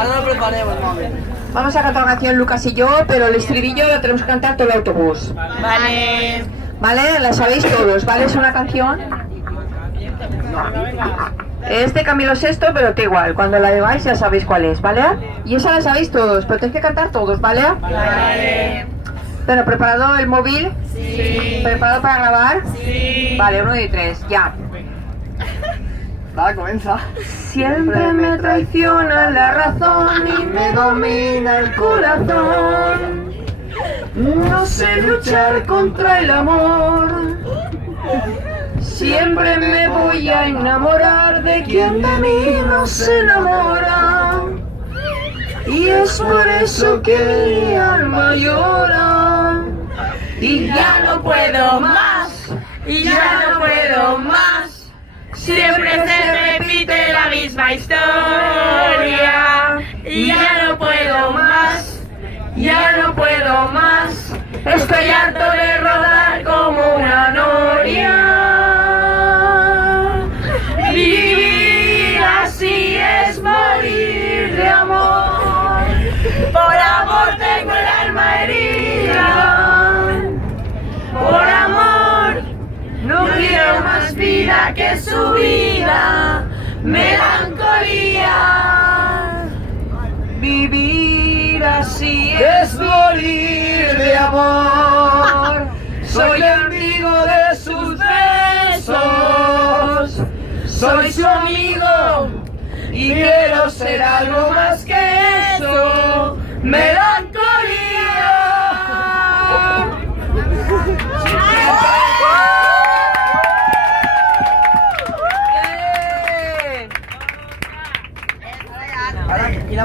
Ahora lo preparemos, mami. Vamos a cantar una canción Lucas y yo, pero el estribillo lo tenemos que cantar todo el autobús. Vale. ¿Vale? La sabéis todos, ¿vale? Es una canción. Es de Camilo Sesto, pero da igual. Cuando la digáis ya sabéis cuál es, ¿vale? Y esa la sabéis todos, pero tenéis que cantar todos, ¿vale? Vale. Bueno, ¿preparado el móvil? Sí. ¿Preparado para grabar? Sí. Vale, 1 y 3, ya. Nada, comienza. Siempre me traiciona la razón y me domina el corazón. No sé luchar contra el amor. Siempre me voy a enamorar de quien de mí no se enamora. Y es por eso que mi alma llora. Y ya no puedo más. Y ya no puedo más. Siempre se repite la misma historia. Y ya no puedo más. Ya no puedo más. Estoy harto de rodar como una noria. Vivir así es morir de amor. Por amor tengo el alma herida. Por amor no quiero más vida que su vida. Melancolía. Vivir así es morir de amor. Soy amigo de sus besos. Soy su amigo y quiero ser algo más que eso. Melancolía. Ahora, y la